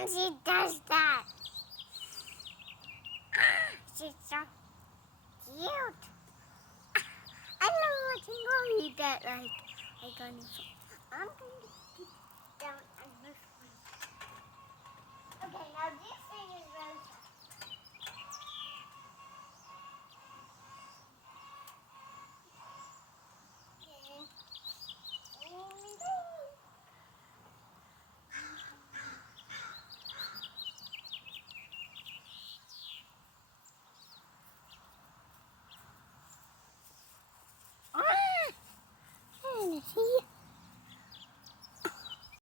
And she does that. She's so cute. I love watching her eat that like on I'm going to